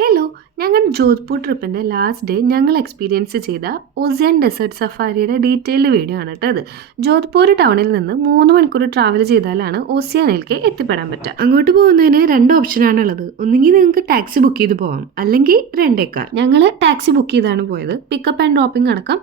Hello ഞങ്ങൾ ജോധ്പൂർ ട്രിപ്പിന്റെ last day ഞങ്ങൾ എക്സ്പീരിയൻസ് ചെയ്ത ഒസിയൻ ഡെസേർട്ട് സഫാരിയുടെ ഡീറ്റെയിൽഡ് വീഡിയോ ആണ് കേട്ടോ അത് ജോധ്പൂർ ടൗണിൽ നിന്ന് മൂന്ന് മണിക്കൂർ ട്രാവൽ ചെയ്താലാണ് ഓസിയാനയിലേക്ക് എത്തിപ്പെടാൻ പറ്റുക. അങ്ങോട്ട് പോകുന്നതിന് രണ്ട് ഓപ്ഷനാണ് ഉള്ളത്. ഒന്നുകിൽ നിങ്ങൾക്ക് ടാക്സി ബുക്ക് ചെയ്ത് പോകാം അല്ലെങ്കിൽ രണ്ടേ കാർ ഞങ്ങൾ ടാക്സി ബുക്ക് ചെയ്താണ് പോയത്. പിക്കപ്പ് ആൻഡ് ഡ്രോപ്പിംഗ് അടക്കം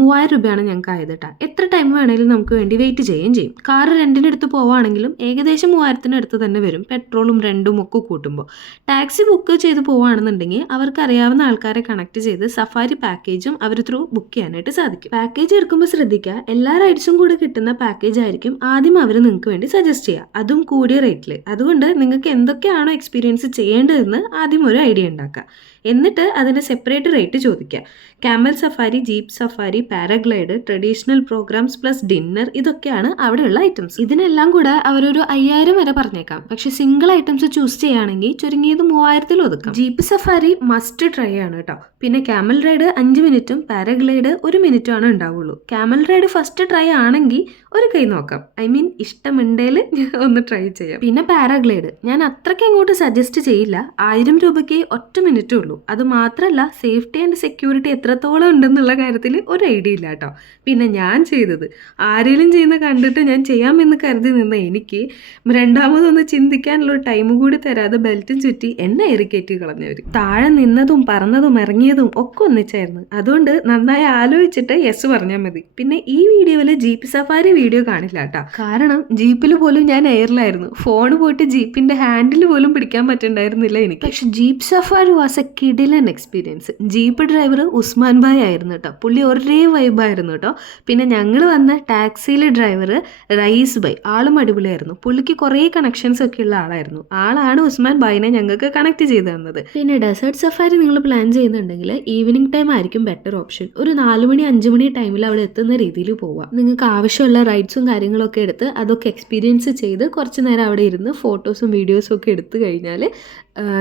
മൂവായിരം രൂപയാണ് ഞങ്ങൾക്ക് ആയത് കേട്ടോ. എത്ര ടൈം വേണമെങ്കിലും നമുക്ക് വേണ്ടി വെയിറ്റ് ചെയ്യുകയും ചെയ്യും. കാർ രണ്ടിനടുത്ത് പോവുകയാണെങ്കിലും ഏകദേശം മൂവായിരത്തിനടുത്ത് തന്നെ വരും. പെട്രോളും രണ്ടും ഒക്കെ കൂട്ടുമ്പോൾ. ടാക്സി ബുക്ക് ചെയ്ത് പോവുകയാണെന്നുണ്ടെങ്കിൽ അവർക്ക് അറിയാവുന്ന ആൾക്കാരെ കണക്ട് ചെയ്ത് സഫാരി പാക്കേജും അവർ ത്രൂ ബുക്ക് ചെയ്യാനായിട്ട് സാധിക്കും. പാക്കേജ് എടുക്കുമ്പോൾ ശ്രദ്ധിക്കുക എല്ലാ റൈഡ്സും കൂടെ കിട്ടുന്ന പാക്കേജ് ആയിരിക്കും ആദ്യം അവർ നിങ്ങൾക്ക് വേണ്ടി സജസ്റ്റ് ചെയ്യുക. അതും കൂടിയ റേറ്റിൽ അതുകൊണ്ട് നിങ്ങൾക്ക് എന്തൊക്കെയാണോ എക്സ്പീരിയൻസ് ചെയ്യേണ്ടതെന്ന് ആദ്യം ഒരു ഐഡിയ ഉണ്ടാക്കുക. എന്നിട്ട് അതിന്റെ സെപ്പറേറ്റ് റേറ്റ് ചോദിക്കുക. Camel safari jeep safari paraglide traditional programs plus dinner ഇതൊക്കെയാണ് അവിടെയുള്ള ഐറ്റംസ് ഇതിനെല്ലാം കൂടെ അവരൊരു അയ്യായിരം വരെ പറഞ്ഞേക്കാം. പക്ഷെ സിംഗിൾ ഐറ്റംസ് ചൂസ് ചെയ്യുകയാണെങ്കിൽ ചുരുങ്ങിയത് മൂവായിരത്തിൽ ഒതുക്കാം. ജീപ്പ് സഫാരി മസ്റ്റ് ട്രൈ ആണ് കേട്ടോ പിന്നെ ക്യാമൽ റൈഡ് അഞ്ച് മിനിറ്റും പാരഗ്ലൈഡ് ഒരു മിനിറ്റും ആണ് ഉണ്ടാവുള്ളൂ. ക്യാമൽ റൈഡ് ഫസ്റ്റ് ട്രൈ ആണെങ്കിൽ ഒരു കൈ നോക്കാം. ഐ മീൻ ഇഷ്ടമുണ്ടെങ്കിൽ ഒന്ന് ട്രൈ ചെയ്യാം. പിന്നെ പാരഗ്ലൈഡ് ഞാൻ അത്രയ്ക്ക് അങ്ങോട്ട് സജസ്റ്റ് ചെയ്യില്ല. ആയിരം രൂപയ്ക്ക് ഒറ്റ മിനിറ്റേ ഉള്ളൂ. അത് മാത്രമല്ല സേഫ്റ്റി ആൻഡ് സെക്യൂരിറ്റി എത്രത്തോളം ഉണ്ടെന്നുള്ള കാര്യത്തിൽ ഒരു ഐഡിയ ഇല്ല കേട്ടോ പിന്നെ ഞാൻ ചെയ്തത് ആരെങ്കിലും ചെയ്യുന്ന കണ്ടിട്ട് ഞാൻ ചെയ്യാമെന്ന് കരുതി നിന്ന എനിക്ക് രണ്ടാമതൊന്ന് ചിന്തിക്കാനുള്ള ടൈം കൂടി തരാതെ ബെൽറ്റും ചുറ്റി എന്നെ ഇറിക്കേറ്റ് കളഞ്ഞവർ താഴെ നിന്നതും പറന്നതും ഇറങ്ങിയതും ഒക്കെ ഒന്നിച്ചായിരുന്നു. അതുകൊണ്ട് നന്നായി ആലോചിച്ചിട്ട് യെസ് പറഞ്ഞാൽ മതി. പിന്നെ ഈ വീഡിയോയിൽ ജീപ്പ് സഫാരി വീഡിയോ കാണില്ല കേട്ടോ. കാരണം ജീപ്പിൽ പോലും ഞാൻ എയറിലായിരുന്നു ഫോൺ പോയിട്ട് ജീപ്പിന്റെ ഹാൻഡിൽ പോലും പിടിക്കാൻ പറ്റുണ്ടായിരുന്നില്ല എനിക്ക്. പക്ഷെ ജീപ്പ് സഫാരി വാസ് എ കിഡിലൻ experience jeep driver Usman bhai ആയിരുന്നു കേട്ടോ. പുള്ളി ഒരേ വൈബായിരുന്നു കേട്ടോ. പിന്നെ ഞങ്ങൾ വന്ന ടാക്സിയിലെ ഡ്രൈവർ റൈസ് ബൈ. ആളും അടിപൊളിയായിരുന്നു. പുള്ളിക്ക് കുറേ കണക്ഷൻസ് ഒക്കെ ഉള്ള ആളായിരുന്നു. ആളാണ് ഉസ്മാൻ ഭായിനെ ഞങ്ങൾക്ക് കണക്ട് ചെയ്ത് തന്നത്. പിന്നെ ഡെസേർട്ട് സഫാരി നിങ്ങൾ പ്ലാൻ ചെയ്യുന്നുണ്ടെങ്കിൽ ഈവനിങ് ടൈം ആയിരിക്കും ബെറ്റർ ഓപ്ഷൻ ഒരു നാലുമണി മണി അഞ്ച് മണി ടൈമിൽ അവിടെ എത്തുന്ന രീതിയിൽ പോവാം നിങ്ങൾക്ക് ആവശ്യമുള്ള റൈഡ്സും കാര്യങ്ങളൊക്കെ എടുത്ത് അതൊക്കെ എക്സ്പീരിയൻസ് ചെയ്ത് കുറച്ച് നേരം അവിടെ ഇരുന്ന് ഫോട്ടോസും വീഡിയോസും ഒക്കെ എടുത്തു കഴിഞ്ഞാൽ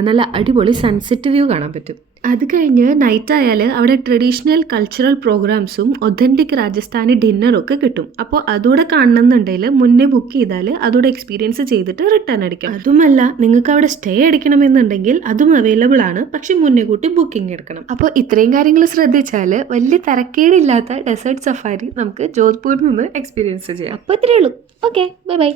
നല്ല അടിപൊളി സൺസെറ്റ് വ്യൂ കാണാൻ പറ്റും. അത് കഴിഞ്ഞ് നൈറ്റ് ആയാൽ അവിടെ ട്രഡീഷണൽ കൾച്ചറൽ പ്രോഗ്രാംസും ഒതന്റിക് രാജസ്ഥാനി ഡിന്നറും ഒക്കെ കിട്ടും. അപ്പോൾ അതുകൂടെ കാണണമെന്നുണ്ടെങ്കിൽ മുന്നേ ബുക്ക് ചെയ്താൽ അതുകൂടെ എക്സ്പീരിയൻസ് ചെയ്തിട്ട് റിട്ടേൺ അടിക്കാം. അതുമല്ല നിങ്ങൾക്ക് അവിടെ സ്റ്റേ അടിക്കണമെന്നുണ്ടെങ്കിൽ അതും അവൈലബിൾ ആണ്. പക്ഷെ മുന്നേ കൂട്ടി ബുക്കിംഗ് എടുക്കണം. അപ്പോൾ ഇത്രയും കാര്യങ്ങൾ ശ്രദ്ധിച്ചാൽ വലിയ തരക്കേടില്ലാത്ത ഡെസേർട്ട് സഫാരി നമുക്ക് ജോധ്പൂരിൽ നിന്ന് എക്സ്പീരിയൻസ് ചെയ്യാം. അപ്പോൾ ഇത്രയേ ഉള്ളൂ. Okay bye bye